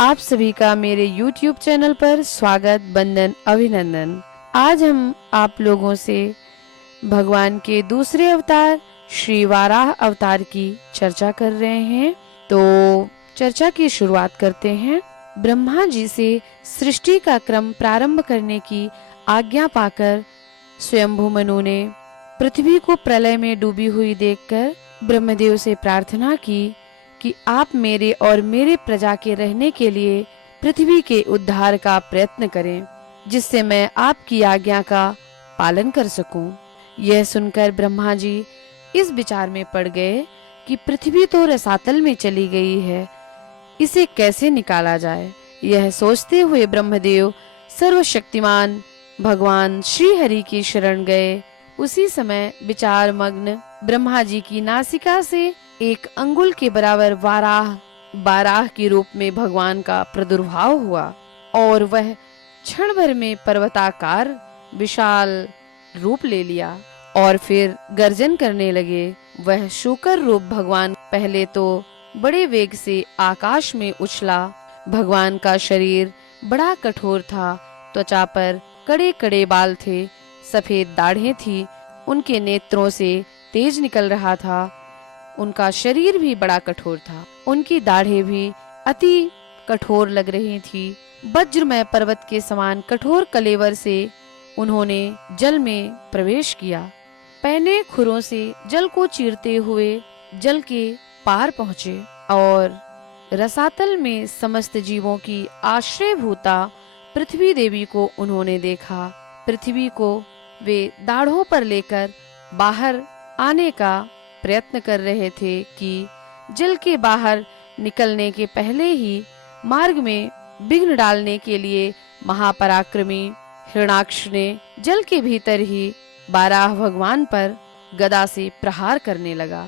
आप सभी का मेरे YouTube चैनल पर स्वागत, वंदन, अभिनंदन। आज हम आप लोगों से भगवान के दूसरे अवतार श्री वाराह अवतार की चर्चा कर रहे हैं। तो चर्चा की शुरुआत करते हैं। ब्रह्मा जी से सृष्टि का क्रम प्रारंभ करने की आज्ञा पाकर स्वयंभू मनु ने पृथ्वी को प्रलय में डूबी हुई देखकर ब्रह्मदेव से प्रार्थना की कि आप मेरे और मेरे प्रजा के रहने के लिए पृथ्वी के उद्धार का प्रयत्न करें, जिससे मैं आपकी आज्ञा का पालन कर सकूं। यह सुनकर ब्रह्मा जी इस विचार में पड़ गए कि पृथ्वी तो रसातल में चली गई है, इसे कैसे निकाला जाए। यह सोचते हुए ब्रह्मदेव सर्वशक्तिमान भगवान श्री हरि की शरण गए। उसी समय विचार मग्न ब्रह्मा जी की नासिका से एक अंगुल के बराबर बाराह के रूप में भगवान का प्रादुर्भाव हुआ और वह क्षण भर में पर्वताकार विशाल रूप ले लिया और फिर गर्जन करने लगे। वह शूकर रूप भगवान पहले तो बड़े वेग से आकाश में उछला। भगवान का शरीर बड़ा कठोर था, त्वचा पर कड़े कड़े बाल थे, सफेद दाढ़ें थी, उनके नेत्रों से तेज निकल रहा था। उनका शरीर भी बड़ा कठोर था, उनकी दाढ़ें भी अति कठोर लग रही थी। वज्रमय पर्वत के समान कठोर कलेवर से उन्होंने जल में प्रवेश किया। पहने खुरों से जल को चीरते हुए जल के पार पहुँचे और रसातल में समस्त जीवों की आश्रयभूता पृथ्वी देवी को उन्होंने देखा। पृथ्वी को वे दाढ़ों पर लेकर बाहर आने का प्रयत्न कर रहे थे कि जल के बाहर निकलने के पहले ही मार्ग में विघ्न डालने के लिए महापराक्रमी हिरण्याक्ष ने जल के भीतर ही वाराह भगवान पर गदा से प्रहार करने लगा,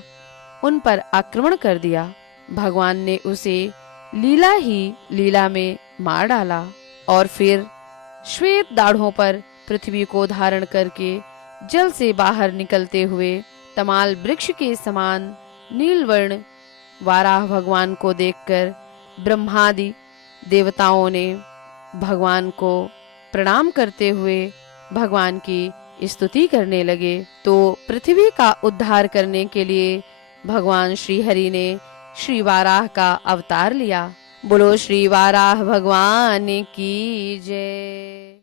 उन पर आक्रमण कर दिया। भगवान ने उसे लीला में मार डाला और फिर श्वेत दाढ़ों पर पृथ्वी को धारण करके जल से बाहर निकलते हुए तमाल वृक्ष के समान नीलवर्ण वाराह भगवान को देखकर ब्रह्मादि देवताओं ने भगवान को प्रणाम करते हुए भगवान की स्तुति करने लगे। तो पृथ्वी का उद्धार करने के लिए भगवान श्री हरि ने श्री वाराह का अवतार लिया। बोलो श्री वाराह भगवान की जय।